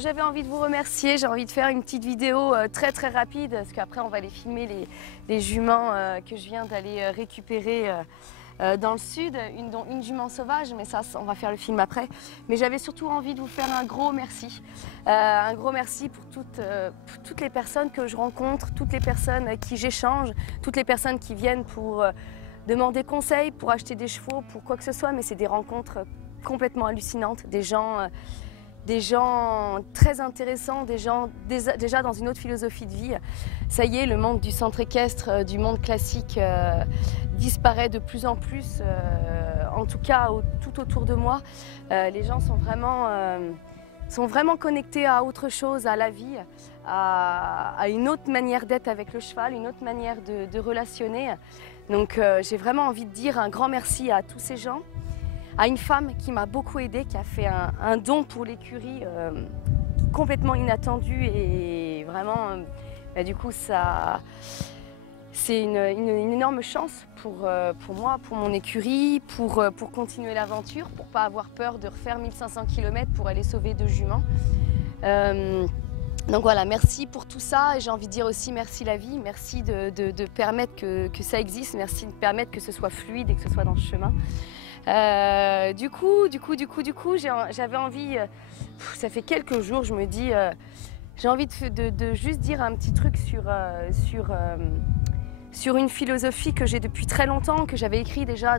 j'avais envie de vous remercier, j'ai envie de faire une petite vidéo très rapide parce qu'après on va aller filmer les juments que je viens d'aller récupérer dans le sud, dont une jument sauvage, mais ça on va faire le film après. Mais j'avais surtout envie de vous faire un gros merci pour toutes les personnes que je rencontre, toutes les personnes avec qui j'échange, toutes les personnes qui viennent pour demander conseil, pour acheter des chevaux, pour quoi que ce soit, mais c'est des rencontres complètement hallucinantes, des gens très intéressants, des gens déjà dans une autre philosophie de vie. Ça y est, le monde du centre équestre, du monde classique disparaît de plus en plus, en tout cas tout autour de moi. Les gens sont vraiment connectés à autre chose, à la vie, à une autre manière d'être avec le cheval, une autre manière de relationner. Donc j'ai vraiment envie de dire un grand merci à tous ces gens. À une femme qui m'a beaucoup aidée, qui a fait un don pour l'écurie complètement inattendu et vraiment, du coup, c'est une énorme chance pour moi, pour mon écurie, pour continuer l'aventure, pour ne pas avoir peur de refaire 1500 km pour aller sauver 2 juments. Donc voilà, merci pour tout ça et j'ai envie de dire aussi merci la vie, merci de permettre que ça existe, merci de permettre que ce soit fluide et que ce soit dans le chemin. Du coup, j'avais envie, ça fait quelques jours, je me dis, j'ai envie de juste dire un petit truc sur une philosophie que j'ai depuis très longtemps, que j'avais écrit déjà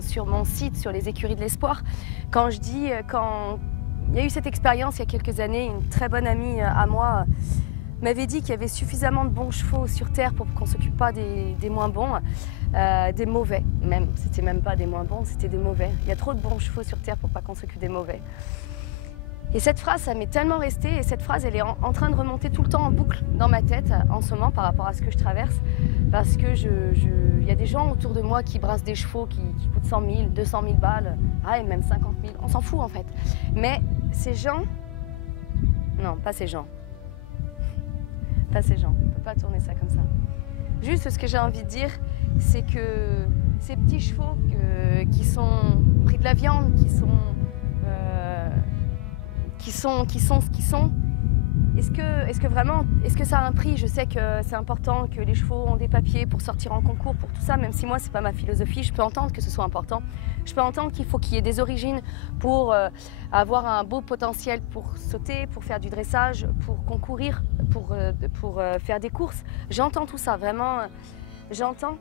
sur mon site, sur les écuries de l'espoir. Quand il y a eu cette expérience il y a quelques années, une très bonne amie à moi m'avait dit qu'il y avait suffisamment de bons chevaux sur Terre pour qu'on ne s'occupe pas des moins bons, des mauvais même. C'était même pas des moins bons, c'était des mauvais. Il y a trop de bons chevaux sur Terre pour pas qu'on s'occupe des mauvais. Et cette phrase, ça m'est tellement resté, et cette phrase, elle est en train de remonter tout le temps en boucle dans ma tête en ce moment par rapport à ce que je traverse. Parce que il y a des gens autour de moi qui brassent des chevaux qui coûtent 100 000, 200 000 balles, et même 50 000, on s'en fout en fait. Mais ces gens, non, pas ces gens. Pas ces gens, on ne peut pas tourner ça comme ça. Juste ce que j'ai envie de dire, c'est que ces petits chevaux qui sont pris de la viande, qui sont ce qu'ils sont, est-ce que ça a un prix? Je sais que c'est important que les chevaux ont des papiers pour sortir en concours, pour tout ça, même si moi c'est pas ma philosophie, je peux entendre que ce soit important. Je peux entendre qu'il faut qu'il y ait des origines pour avoir un beau potentiel pour sauter, pour faire du dressage, pour concourir, pour faire des courses. J'entends tout ça, vraiment, j'entends.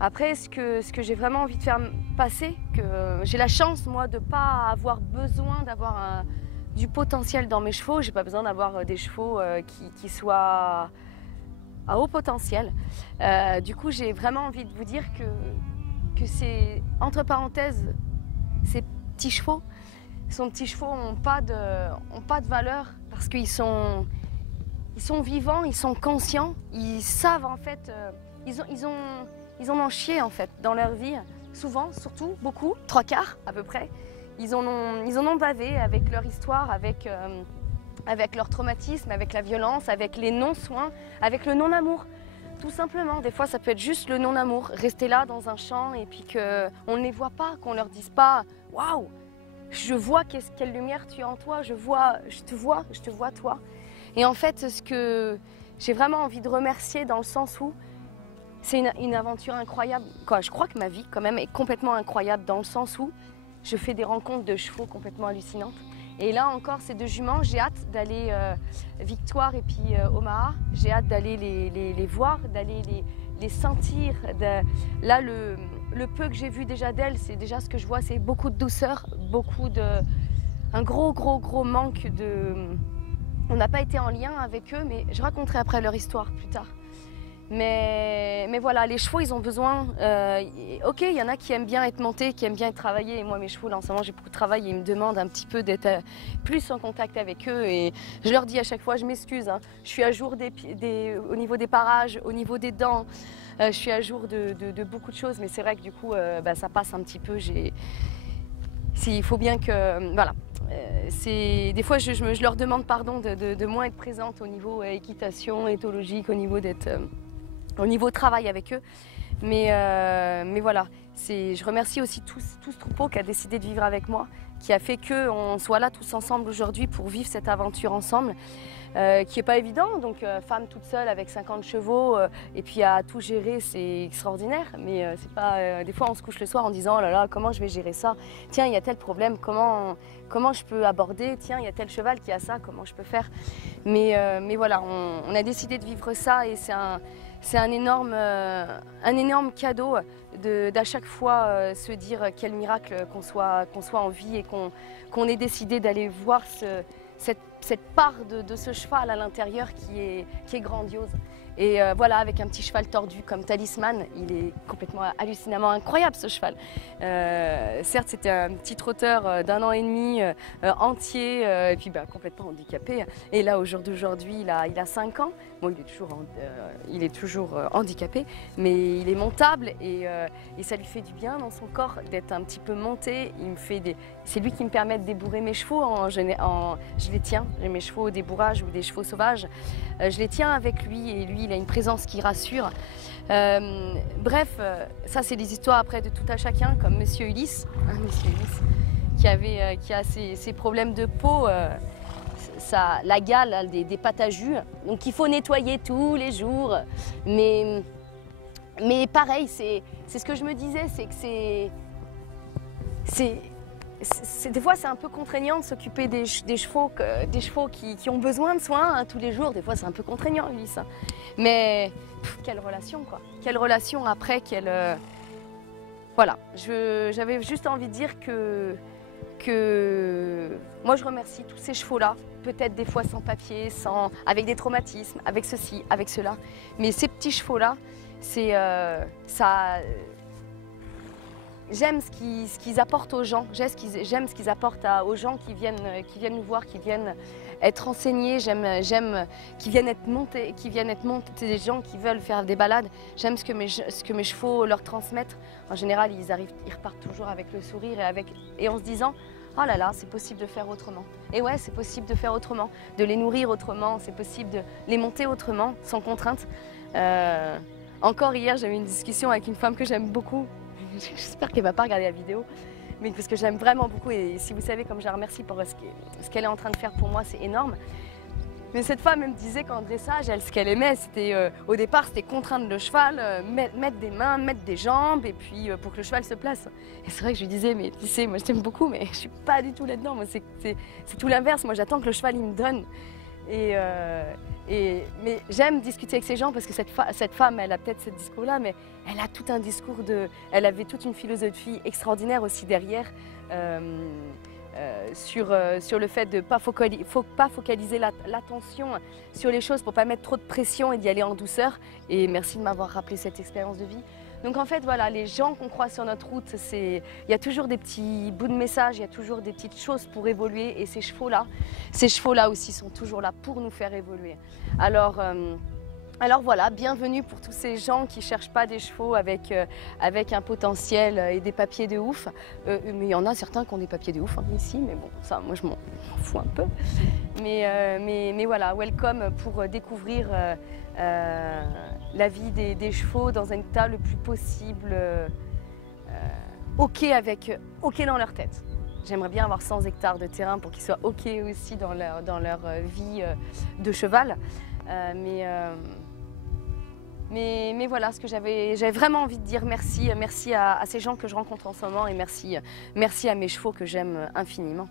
Après, ce que j'ai vraiment envie de faire passer, que j'ai la chance, moi, de ne pas avoir besoin d'avoir du potentiel dans mes chevaux. J'ai pas besoin d'avoir des chevaux qui soient à haut potentiel. Du coup, j'ai vraiment envie de vous dire que c'est, entre parenthèses, ces petits chevaux n'ont pas de valeur parce qu'ils sont vivants, ils sont conscients, ils savent en fait, ils en ont chié en fait dans leur vie, souvent, surtout, beaucoup, 3/4 à peu près. Ils en ont bavé avec leur histoire, avec leur traumatisme, avec la violence, avec les non-soins, avec le non-amour. Tout simplement, des fois ça peut être juste le non-amour, rester là dans un champ et puis qu'on ne les voit pas, qu'on leur dise pas « Waouh, je vois quelle lumière tu as en toi, je te vois toi ». Et en fait, ce que j'ai vraiment envie de remercier dans le sens où c'est une aventure incroyable. Je crois que ma vie quand même est complètement incroyable dans le sens où je fais des rencontres de chevaux complètement hallucinantes. Et là encore, ces 2 juments, j'ai hâte d'aller Victoire et puis Omaha. J'ai hâte d'aller les voir, d'aller les sentir. Là, le peu que j'ai vu déjà d'elles, c'est déjà ce que je vois, c'est beaucoup de douceur, un gros manque de... On n'a pas été en lien avec eux, mais je raconterai après leur histoire plus tard. Mais voilà, les chevaux, ils ont besoin... ok, il y en a qui aiment bien être montés, qui aiment bien être travaillés. Et moi, mes chevaux, là, en ce moment, j'ai beaucoup de travail et ils me demandent un petit peu d'être plus en contact avec eux. Et je leur dis à chaque fois, je m'excuse, hein, je suis à jour au niveau des parages, au niveau des dents. Je suis à jour de beaucoup de choses. Mais c'est vrai que du coup, ça passe un petit peu. Il faut bien que... voilà. Des fois, je leur demande pardon de moins être présente au niveau équitation, éthologique, au niveau travail avec eux. Mais voilà, je remercie aussi tout ce troupeau qui a décidé de vivre avec moi qui a fait qu'on soit là tous ensemble aujourd'hui pour vivre cette aventure ensemble. Qui n'est pas évident, donc femme toute seule avec 50 chevaux et puis à tout gérer, c'est extraordinaire, mais c'est pas, des fois on se couche le soir en disant oh là là, comment je vais gérer ça, tiens il y a tel problème, comment je peux aborder, tiens il y a tel cheval qui a ça, comment je peux faire, mais voilà, on a décidé de vivre ça et c'est un énorme cadeau d'à chaque fois se dire quel miracle qu'on soit en vie et qu'on ait décidé d'aller voir cette part de ce cheval à l'intérieur qui est grandiose. Et voilà, avec un petit cheval tordu comme Talisman, il est complètement hallucinamment incroyable ce cheval. Certes, c'était un petit trotteur d'1 an et demi entier et puis complètement handicapé. Et là, au jour d'aujourd'hui, il a 5 ans. Bon, il est toujours handicapé, mais il est montable et ça lui fait du bien dans son corps d'être un petit peu monté. C'est lui qui me permet de débourrer mes chevaux. Je les tiens, j'ai mes chevaux au débourrage ou des chevaux sauvages. Je les tiens avec lui et lui, il a une présence qui rassure. Bref, ça c'est des histoires après de tout à chacun, comme Monsieur Ulysse, Monsieur Ulysse qui a ses problèmes de peau, la gale, des pâtes à jus, donc il faut nettoyer tous les jours. Mais pareil, c'est ce que je me disais, c'est que des fois, c'est un peu contraignant de s'occuper des chevaux qui ont besoin de soins tous les jours. Des fois, c'est un peu contraignant, Ulysse. Mais quelle relation, quoi. Quelle relation après, Voilà, j'avais juste envie de dire que moi, je remercie tous ces chevaux-là. Peut-être des fois sans papier, avec des traumatismes, avec ceci, avec cela. Mais ces petits chevaux-là, j'aime ce qu'ils apportent aux gens, j'aime ce qu'ils apportent aux gens qui viennent nous voir, qui viennent être enseignés, j'aime qu'ils viennent être montés, des gens qui veulent faire des balades. J'aime ce que mes chevaux leur transmettent. En général, ils repartent toujours avec le sourire et en se disant « Oh là là, c'est possible de faire autrement ». Et ouais, c'est possible de faire autrement, de les nourrir autrement, c'est possible de les monter autrement, sans contrainte. Encore hier, j'avais une discussion avec une femme que j'aime beaucoup. J'espère qu'elle ne va pas regarder la vidéo, mais parce que j'aime vraiment beaucoup et si vous savez comme je la remercie pour ce qu'elle est en train de faire pour moi, c'est énorme. Mais cette femme, elle me disait qu'en dressage, ce qu'elle aimait, c'était au départ, c'était contraindre le cheval, mettre des mains, mettre des jambes, et puis pour que le cheval se place. Et c'est vrai que je lui disais, mais tu sais, moi je t'aime beaucoup, mais je suis pas du tout là-dedans. Moi, c'est tout l'inverse. Moi, j'attends que le cheval il me donne. Mais j'aime discuter avec ces gens parce que cette femme, elle a peut-être ce discours-là, mais elle a tout un discours elle avait toute une philosophie extraordinaire aussi derrière sur le fait de ne pas focaliser l'attention sur les choses pour ne pas mettre trop de pression et d'y aller en douceur. Et merci de m'avoir rappelé cette expérience de vie. Donc en fait, voilà, les gens qu'on croise sur notre route, il y a toujours des petits bouts de messages, il y a toujours des petites choses pour évoluer. Et ces chevaux-là aussi sont toujours là pour nous faire évoluer. Alors voilà, bienvenue pour tous ces gens qui ne cherchent pas des chevaux avec un potentiel et des papiers de ouf. Mais il y en a certains qui ont des papiers de ouf ici, mais bon, ça, moi je m'en fous un peu. Mais voilà, welcome pour découvrir la vie des chevaux dans un état le plus possible, OK dans leur tête. J'aimerais bien avoir 100 hectares de terrain pour qu'ils soient OK aussi dans leur vie de cheval. Mais voilà, ce que j'avais vraiment envie de dire merci à ces gens que je rencontre en ce moment et merci à mes chevaux que j'aime infiniment.